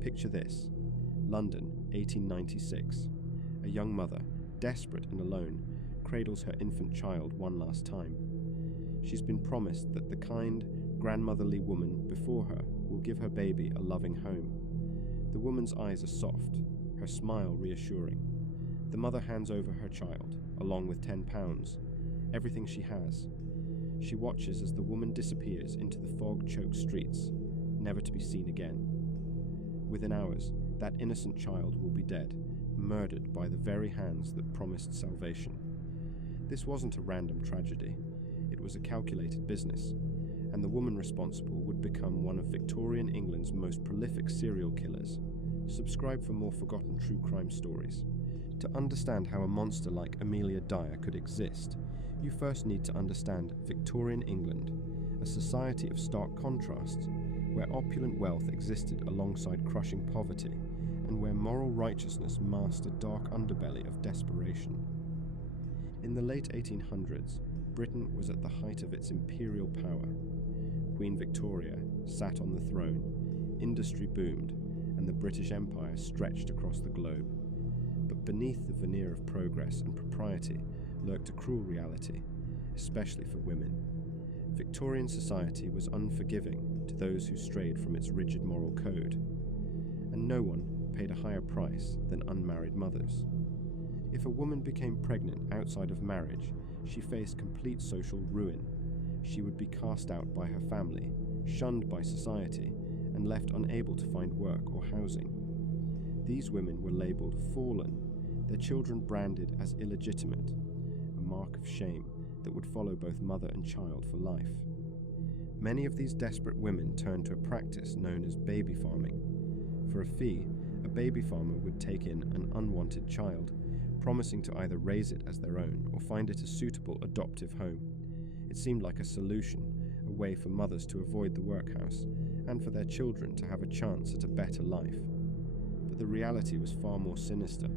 Picture this: London, 1896. A young mother, desperate and alone, cradles her infant child one last time. She's been promised that the kind, grandmotherly woman before her will give her baby a loving home. The woman's eyes are soft, her smile reassuring. The mother hands over her child, along with £10, everything she has. She watches as the woman disappears into the fog-choked streets, never to be seen again. Within hours, that innocent child will be dead, murdered by the very hands that promised salvation. This wasn't a random tragedy. It was a calculated business, and the woman responsible would become one of Victorian England's most prolific serial killers. Subscribe for more forgotten true crime stories. To understand how a monster like Amelia Dyer could exist, you first need to understand Victorian England, a society of stark contrasts, where opulent wealth existed alongside crushing poverty, and where moral righteousness masked a dark underbelly of desperation. In the late 1800s, Britain was at the height of its imperial power. Queen Victoria sat on the throne, industry boomed, and the British Empire stretched across the globe. But beneath the veneer of progress and propriety lurked a cruel reality, especially for women. Victorian society was unforgiving to those who strayed from its rigid moral code, and no one paid a higher price than unmarried mothers. If a woman became pregnant outside of marriage, she faced complete social ruin. She would be cast out by her family, shunned by society, and left unable to find work or housing. These women were labelled fallen, their children branded as illegitimate, a mark of shame that would follow both mother and child for life. Many of these desperate women turned to a practice known as baby farming. For a fee, a baby farmer would take in an unwanted child, promising to either raise it as their own or find it a suitable adoptive home. It seemed like a solution, a way for mothers to avoid the workhouse, and for their children to have a chance at a better life. But the reality was far more sinister.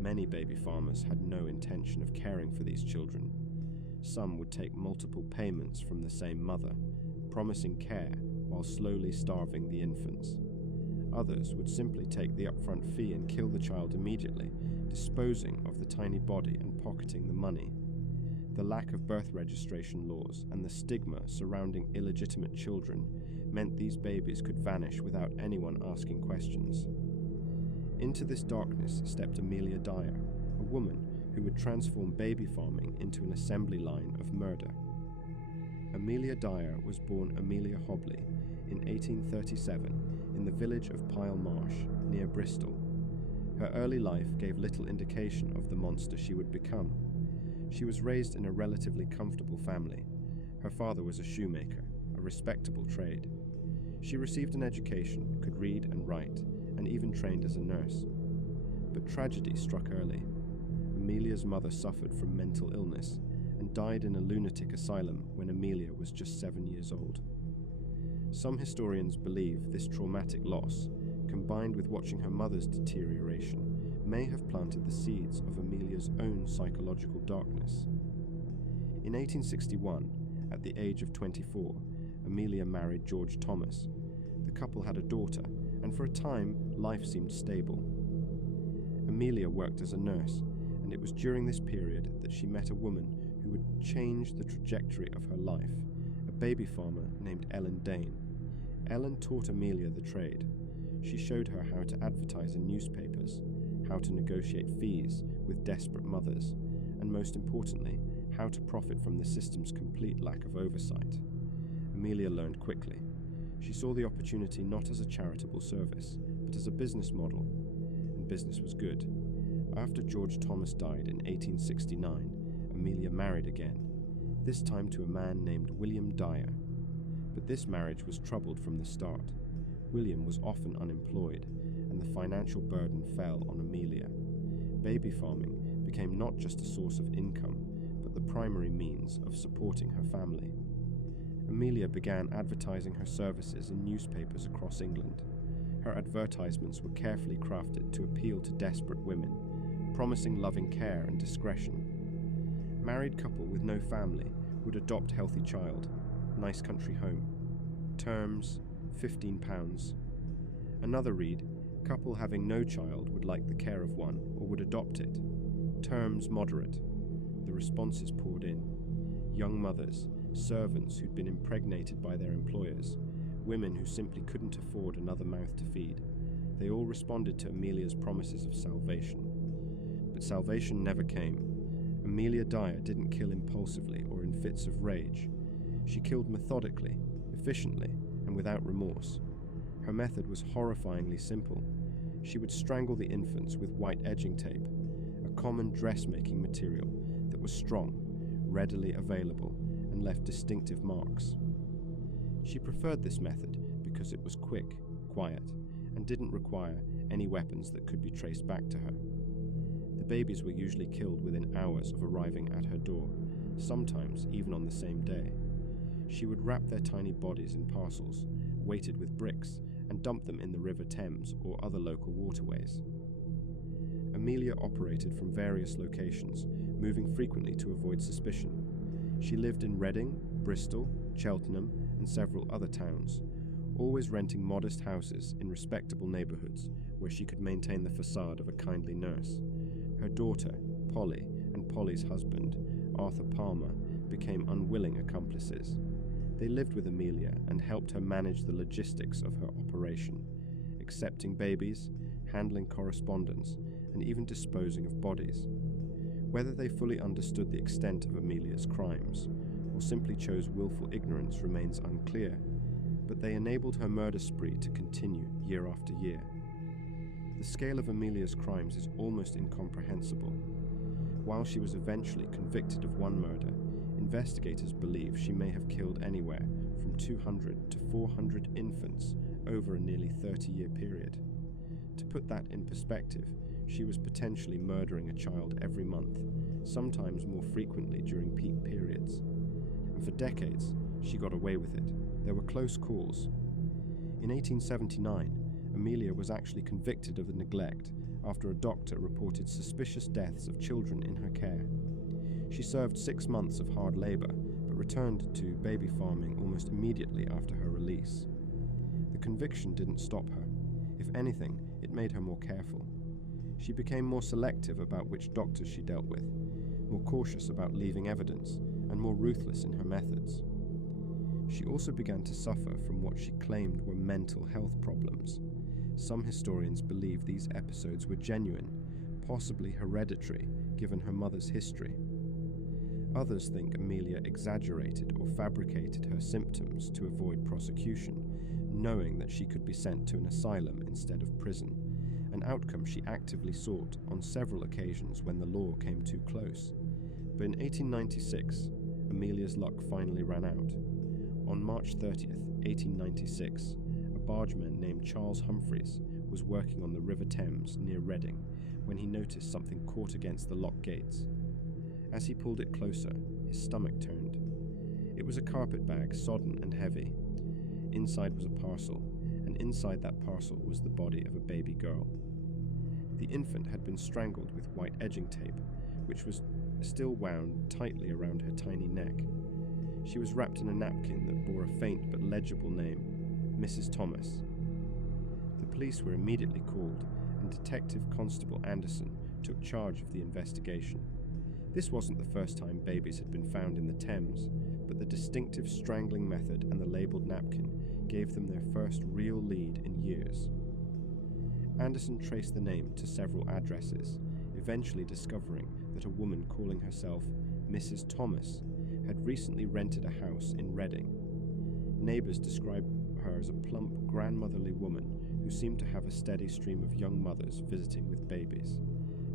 Many baby farmers had no intention of caring for these children. Some would take multiple payments from the same mother, promising care while slowly starving the infants. Others would simply take the upfront fee and kill the child immediately, disposing of the tiny body and pocketing the money. The lack of birth registration laws and the stigma surrounding illegitimate children meant these babies could vanish without anyone asking questions. Into this darkness stepped Amelia Dyer, a woman who would transform baby farming into an assembly line of murder. Amelia Dyer was born Amelia Hobley in 1837 in the village of Pile Marsh, near Bristol. Her early life gave little indication of the monster she would become. She was raised in a relatively comfortable family. Her father was a shoemaker, a respectable trade. She received an education, could read and write, and even trained as a nurse. But tragedy struck early. Amelia's mother suffered from mental illness and died in a lunatic asylum when Amelia was just 7 years old. Some historians believe this traumatic loss, combined with watching her mother's deterioration, may have planted the seeds of Amelia's own psychological darkness. In 1861, at the age of 24, Amelia married George Thomas. The couple had a daughter, and for a time, life seemed stable. Amelia worked as a nurse, and it was during this period that she met a woman who would change the trajectory of her life, a baby farmer named Ellen Dane. Ellen taught Amelia the trade. She showed her how to advertise in newspapers, how to negotiate fees with desperate mothers, and most importantly, how to profit from the system's complete lack of oversight. Amelia learned quickly. She saw the opportunity not as a charitable service, but as a business model, and business was good. After George Thomas died in 1869, Amelia married again, this time to a man named William Dyer. But this marriage was troubled from the start. William was often unemployed, and the financial burden fell on Amelia. Baby farming became not just a source of income, but the primary means of supporting her family. Amelia began advertising her services in newspapers across England. Her advertisements were carefully crafted to appeal to desperate women, promising loving care and discretion. Married couple with no family would adopt healthy child, nice country home. Terms, £15. Another read, couple having no child would like the care of one or would adopt it. Terms moderate. The responses poured in. Young mothers, servants who'd been impregnated by their employers, women who simply couldn't afford another mouth to feed. They all responded to Amelia's promises of salvation. But salvation never came. Amelia Dyer didn't kill impulsively or in fits of rage. She killed methodically, efficiently, and without remorse. Her method was horrifyingly simple. She would strangle the infants with white edging tape, a common dressmaking material that was strong, readily available, and left distinctive marks. She preferred this method because it was quick, quiet, and didn't require any weapons that could be traced back to her. The babies were usually killed within hours of arriving at her door, sometimes even on the same day. She would wrap their tiny bodies in parcels, weighted with bricks, and dump them in the River Thames or other local waterways. Amelia operated from various locations, moving frequently to avoid suspicion. She lived in Reading, Bristol, Cheltenham, and several other towns, always renting modest houses in respectable neighbourhoods where she could maintain the facade of a kindly nurse. Her daughter, Polly, and Polly's husband, Arthur Palmer, became unwilling accomplices. They lived with Amelia and helped her manage the logistics of her operation, accepting babies, handling correspondence, and even disposing of bodies. Whether they fully understood the extent of Amelia's crimes, or simply chose willful ignorance remains unclear, but they enabled her murder spree to continue year after year. The scale of Amelia's crimes is almost incomprehensible. While she was eventually convicted of one murder, investigators believe she may have killed anywhere from 200 to 400 infants over a nearly 30-year period. To put that in perspective, she was potentially murdering a child every month, sometimes more frequently during peak periods. And for decades, she got away with it. There were close calls. In 1879, Amelia was actually convicted of the neglect after a doctor reported suspicious deaths of children in her care. She served 6 months of hard labor, but returned to baby farming almost immediately after her release. The conviction didn't stop her. If anything, it made her more careful. She became more selective about which doctors she dealt with, more cautious about leaving evidence, and more ruthless in her methods. She also began to suffer from what she claimed were mental health problems. Some historians believe these episodes were genuine, possibly hereditary, given her mother's history. Others think Amelia exaggerated or fabricated her symptoms to avoid prosecution, knowing that she could be sent to an asylum instead of prison, an outcome she actively sought on several occasions when the law came too close. But in 1896, Amelia's luck finally ran out. On March 30th, 1896, a bargeman named Charles Humphreys was working on the River Thames near Reading when he noticed something caught against the lock gates. As he pulled it closer, his stomach turned. It was a carpet bag, sodden and heavy. Inside was a parcel, and inside that parcel was the body of a baby girl. The infant had been strangled with white edging tape, which was still wound tightly around her tiny neck. She was wrapped in a napkin that bore a faint but legible name, Mrs. Thomas. The police were immediately called, and Detective Constable Anderson took charge of the investigation. This wasn't the first time babies had been found in the Thames, but the distinctive strangling method and the labelled napkin gave them their first real lead in years. Anderson traced the name to several addresses, eventually discovering that a woman calling herself Mrs. Thomas had recently rented a house in Reading. Neighbours described her as a plump, grandmotherly woman who seemed to have a steady stream of young mothers visiting with babies.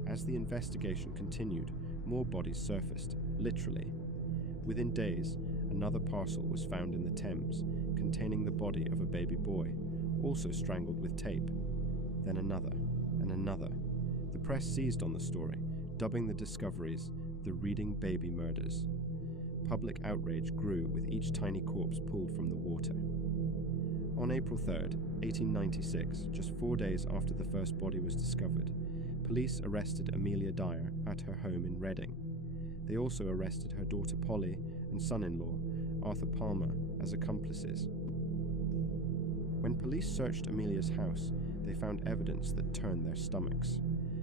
As the investigation continued, more bodies surfaced, literally. Within days, another parcel was found in the Thames, containing the body of a baby boy, also strangled with tape. Then another, and another. The press seized on the story, dubbing the discoveries the Reading Baby Murders. Public outrage grew with each tiny corpse pulled from the water. On April 3rd, 1896, just 4 days after the first body was discovered, police arrested Amelia Dyer at her home in Reading. They also arrested her daughter Polly and son-in-law, Arthur Palmer, as accomplices. When police searched Amelia's house, they found evidence that turned their stomachs.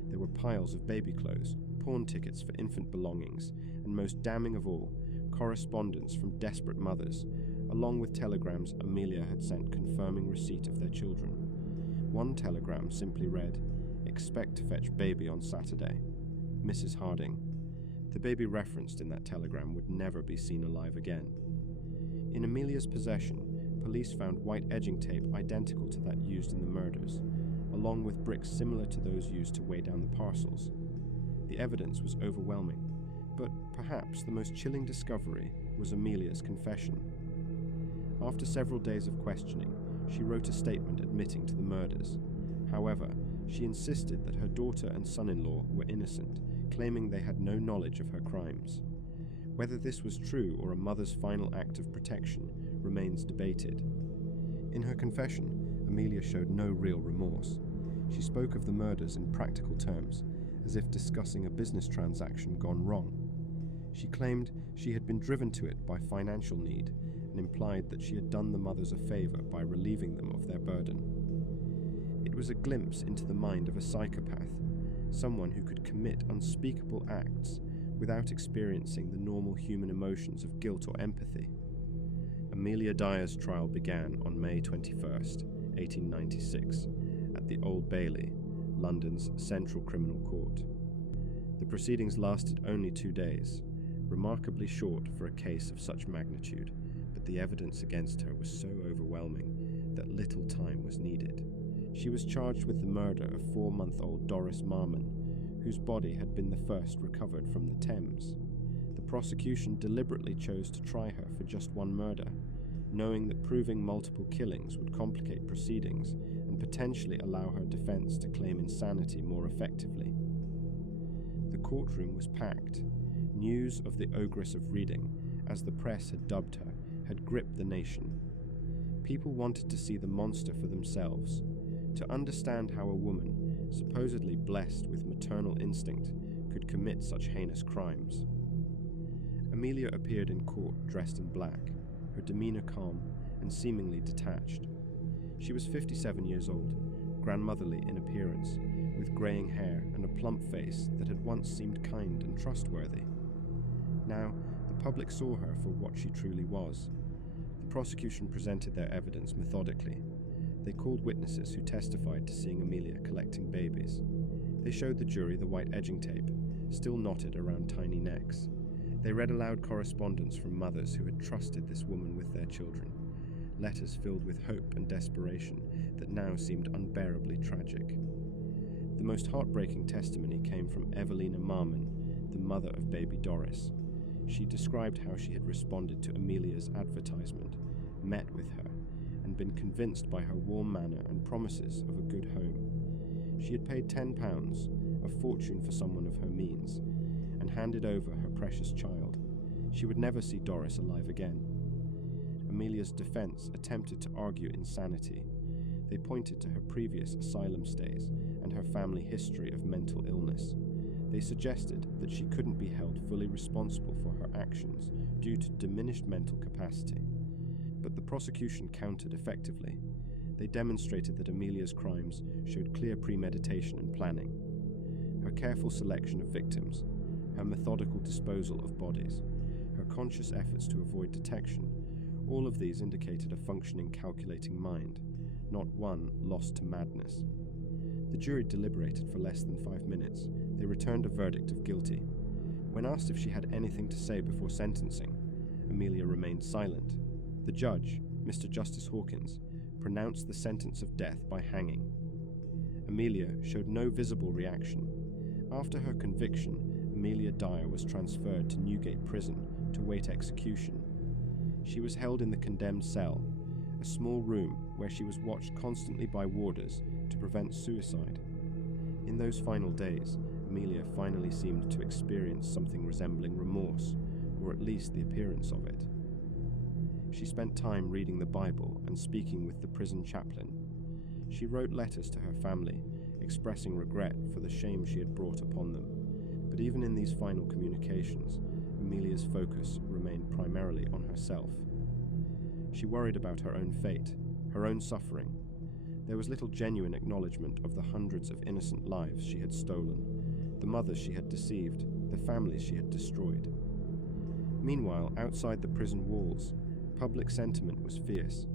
There were piles of baby clothes, pawn tickets for infant belongings, and most damning of all, correspondence from desperate mothers, along with telegrams Amelia had sent confirming receipt of their children. One telegram simply read, "Expect to fetch baby on Saturday. Mrs. Harding." The baby referenced in that telegram would never be seen alive again. In Amelia's possession, police found white edging tape identical to that used in the murders, along with bricks similar to those used to weigh down the parcels. The evidence was overwhelming, but perhaps the most chilling discovery was Amelia's confession. After several days of questioning, she wrote a statement admitting to the murders. However, she insisted that her daughter and son-in-law were innocent, claiming they had no knowledge of her crimes. Whether this was true or a mother's final act of protection remains debated. In her confession, Amelia showed no real remorse. She spoke of the murders in practical terms, as if discussing a business transaction gone wrong. She claimed she had been driven to it by financial need and implied that she had done the mothers a favor by relieving them of their burden. It was a glimpse into the mind of a psychopath, someone who could commit unspeakable acts without experiencing the normal human emotions of guilt or empathy. Amelia Dyer's trial began on May 21st, 1896, at the Old Bailey, London's Central Criminal Court. The proceedings lasted only 2 days, remarkably short for a case of such magnitude, but the evidence against her was so overwhelming that little time was needed. She was charged with the murder of 4-month-old Doris Marman, whose body had been the first recovered from the Thames. The prosecution deliberately chose to try her for just one murder, knowing that proving multiple killings would complicate proceedings and potentially allow her defense to claim insanity more effectively. The courtroom was packed. News of the Ogress of Reading, as the press had dubbed her, had gripped the nation. People wanted to see the monster for themselves, to understand how a woman, supposedly blessed with maternal instinct, could commit such heinous crimes. Amelia appeared in court dressed in black, her demeanor calm and seemingly detached. She was 57 years old, grandmotherly in appearance, with greying hair and a plump face that had once seemed kind and trustworthy. Now, the public saw her for what she truly was. The prosecution presented their evidence methodically. They called witnesses who testified to seeing Amelia collecting babies. They showed the jury the white edging tape, still knotted around tiny necks. They read aloud correspondence from mothers who had trusted this woman with their children, letters filled with hope and desperation that now seemed unbearably tragic. The most heartbreaking testimony came from Evelina Marman, the mother of baby Doris. She described how she had responded to Amelia's advertisement, met with her, and been convinced by her warm manner and promises of a good home. She had paid £10, a fortune for someone of her means, and handed over her precious child. She would never see Doris alive again. Amelia's defense attempted to argue insanity. They pointed to her previous asylum stays and her family history of mental illness. They suggested that she couldn't be held fully responsible for her actions due to diminished mental capacity. But the prosecution countered effectively. They demonstrated that Amelia's crimes showed clear premeditation and planning. Her careful selection of victims, her methodical disposal of bodies, her conscious efforts to avoid detection, all of these indicated a functioning, calculating mind, not one lost to madness. The jury deliberated for less than 5 minutes. They returned a verdict of guilty. When asked if she had anything to say before sentencing, Amelia remained silent. The judge, Mr. Justice Hawkins, pronounced the sentence of death by hanging. Amelia showed no visible reaction. After her conviction, Amelia Dyer was transferred to Newgate Prison to wait execution. She was held in the condemned cell, a small room where she was watched constantly by warders to prevent suicide. In those final days, Amelia finally seemed to experience something resembling remorse, or at least the appearance of it. She spent time reading the Bible and speaking with the prison chaplain. She wrote letters to her family, expressing regret for the shame she had brought upon them. But even in these final communications, Amelia's focus remained primarily on herself. She worried about her own fate, her own suffering. There was little genuine acknowledgement of the hundreds of innocent lives she had stolen, the mothers she had deceived, the families she had destroyed. Meanwhile, outside the prison walls, public sentiment was fierce.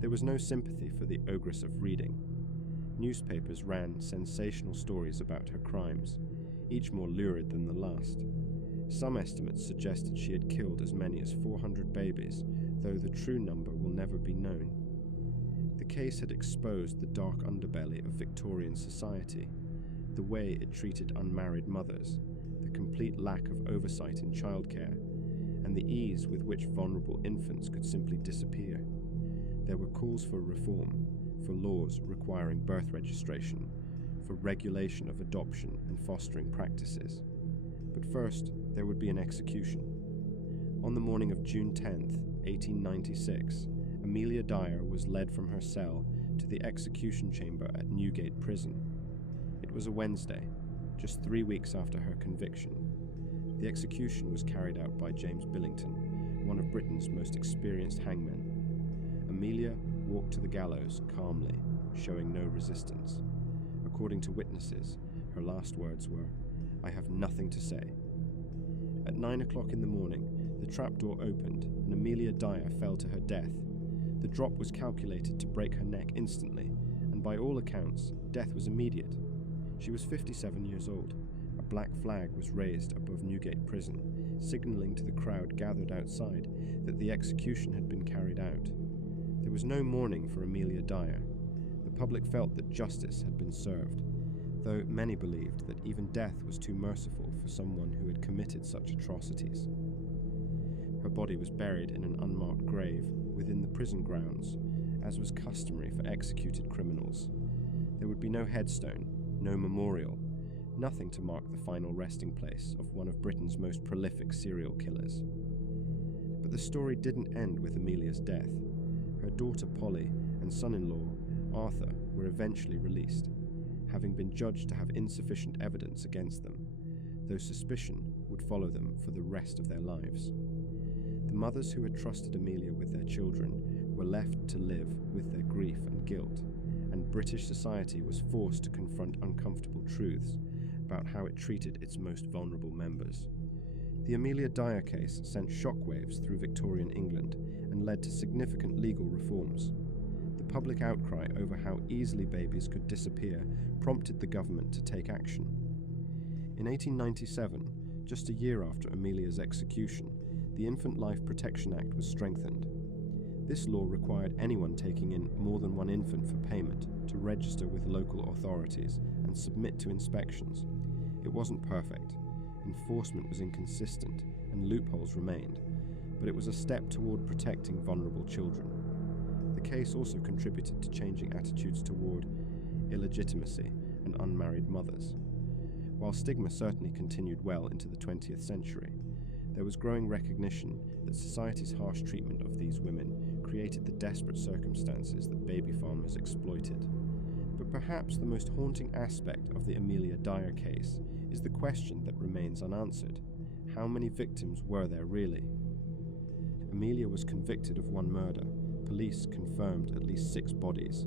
There was no sympathy for the ogress of reading. Newspapers ran sensational stories about her crimes, each more lurid than the last. Some estimates suggested she had killed as many as 400 babies, though the true number will never be known. The case had exposed the dark underbelly of Victorian society, the way it treated unmarried mothers, the complete lack of oversight in childcare, and the ease with which vulnerable infants could simply disappear. There were calls for reform, for laws requiring birth registration, for regulation of adoption and fostering practices. But first, there would be an execution. On the morning of June 10th, 1896, Amelia Dyer was led from her cell to the execution chamber at Newgate Prison. It was a Wednesday, just 3 weeks after her conviction. The execution was carried out by James Billington, one of Britain's most experienced hangmen. Amelia walked to the gallows calmly, showing no resistance. According to witnesses, her last words were, "I have nothing to say." At 9 o'clock in the morning, the trapdoor opened and Amelia Dyer fell to her death. The drop was calculated to break her neck instantly, and by all accounts, death was immediate. She was 57 years old. A black flag was raised above Newgate Prison, signalling to the crowd gathered outside that the execution had been carried out. There was no mourning for Amelia Dyer. The public felt that justice had been served, though many believed that even death was too merciful for someone who had committed such atrocities. Her body was buried in an unmarked grave within the prison grounds, as was customary for executed criminals. There would be no headstone, no memorial, nothing to mark the final resting place of one of Britain's most prolific serial killers. But the story didn't end with Amelia's death. Her daughter Polly and son-in-law Arthur were eventually released, having been judged to have insufficient evidence against them, though suspicion would follow them for the rest of their lives. The mothers who had trusted Amelia with their children were left to live with their grief and guilt, and British society was forced to confront uncomfortable truths about how it treated its most vulnerable members. The Amelia Dyer case sent shockwaves through Victorian England and led to significant legal reforms. The public outcry over how easily babies could disappear prompted the government to take action. In 1897, just a year after Amelia's execution, the Infant Life Protection Act was strengthened. This law required anyone taking in more than one infant for payment to register with local authorities and submit to inspections. It wasn't perfect, enforcement was inconsistent, and loopholes remained, but it was a step toward protecting vulnerable children. The case also contributed to changing attitudes toward illegitimacy and unmarried mothers. While stigma certainly continued well into the 20th century, there was growing recognition that society's harsh treatment of these women created the desperate circumstances that baby farmers exploited. But perhaps the most haunting aspect of the Amelia Dyer case is the question that remains unanswered. How many victims were there really? Amelia was convicted of one murder. Police confirmed at least 6 bodies,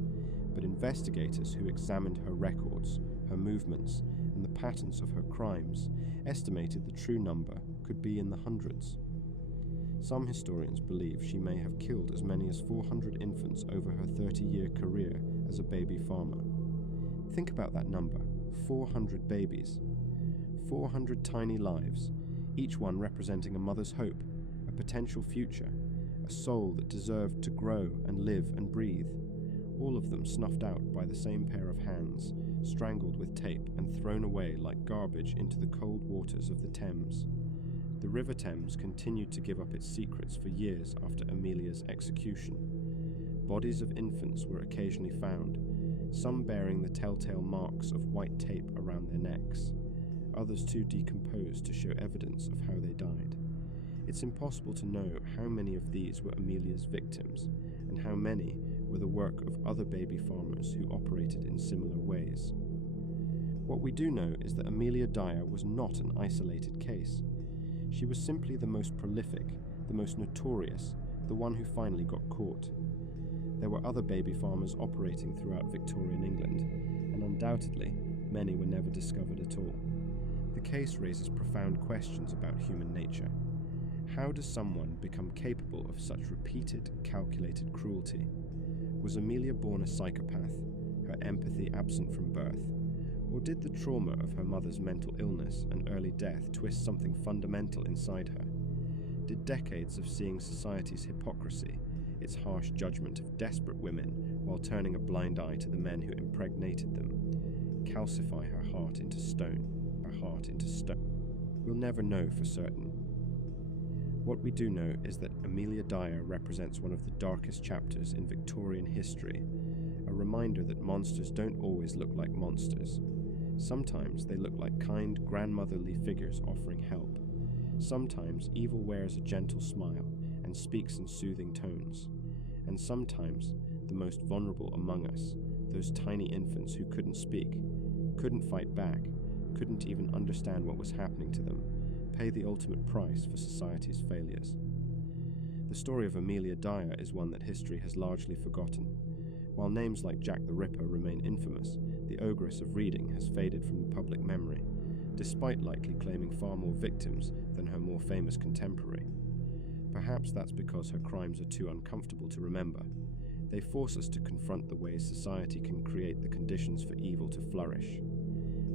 but investigators who examined her records, her movements, and the patterns of her crimes estimated the true number could be in the hundreds. Some historians believe she may have killed as many as 400 infants over her 30-year career as a baby farmer. Think about that number, 400 babies. 400 tiny lives, each one representing a mother's hope, a potential future, a soul that deserved to grow and live and breathe. All of them snuffed out by the same pair of hands, strangled with tape and thrown away like garbage into the cold waters of the Thames. The River Thames continued to give up its secrets for years after Amelia's execution. Bodies of infants were occasionally found, some bearing the telltale marks of white tape around their necks, others too decomposed to show evidence of how they died. It's impossible to know how many of these were Amelia's victims, and how many were the work of other baby farmers who operated in similar ways. What we do know is that Amelia Dyer was not an isolated case. She was simply the most prolific, the most notorious, the one who finally got caught. There were other baby farmers operating throughout Victorian England, and undoubtedly, many were never discovered at all. The case raises profound questions about human nature. How does someone become capable of such repeated, calculated cruelty? Was Amelia born a psychopath, her empathy absent from birth? Or did the trauma of her mother's mental illness and early death twist something fundamental inside her? Did decades of seeing society's hypocrisy, its harsh judgment of desperate women while turning a blind eye to the men who impregnated them, calcify her heart into stone, We'll never know for certain. What we do know is that Amelia Dyer represents one of the darkest chapters in Victorian history, a reminder that monsters don't always look like monsters. Sometimes they look like kind, grandmotherly figures offering help. Sometimes evil wears a gentle smile and speaks in soothing tones. And sometimes the most vulnerable among us, those tiny infants who couldn't speak, couldn't fight back, couldn't even understand what was happening to them, pay the ultimate price for society's failures. The story of Amelia Dyer is one that history has largely forgotten. While names like Jack the Ripper remain infamous, the ogress of Reading has faded from public memory, despite likely claiming far more victims than her more famous contemporary. Perhaps that's because her crimes are too uncomfortable to remember. They force us to confront the ways society can create the conditions for evil to flourish.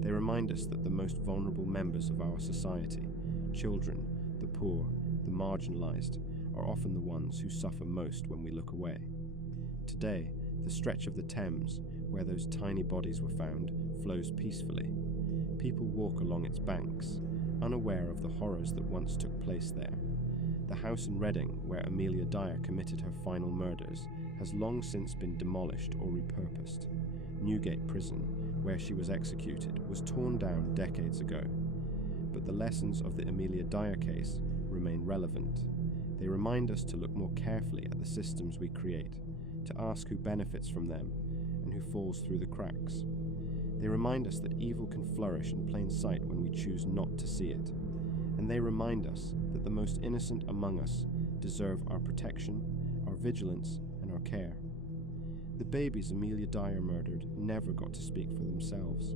They remind us that the most vulnerable members of our society, children, the poor, the marginalized, are often the ones who suffer most when we look away. Today, the stretch of the Thames, where those tiny bodies were found, flows peacefully. People walk along its banks, unaware of the horrors that once took place there. The house in Reading, where Amelia Dyer committed her final murders, has long since been demolished or repurposed. Newgate Prison, where she was executed, was torn down decades ago. But the lessons of the Amelia Dyer case remain relevant. They remind us to look more carefully at the systems we create, to ask who benefits from them and who falls through the cracks. They remind us that evil can flourish in plain sight when we choose not to see it. And they remind us that the most innocent among us deserve our protection, our vigilance, and our care. The babies Amelia Dyer murdered never got to speak for themselves.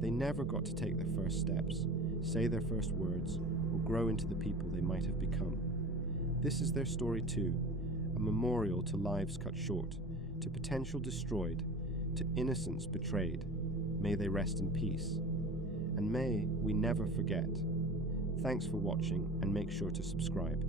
They never got to take their first steps, say their first words, or grow into the people they might have become. This is their story too, a memorial to lives cut short, to potential destroyed, to innocence betrayed. May they rest in peace. And may we never forget. Thanks for watching, and make sure to subscribe.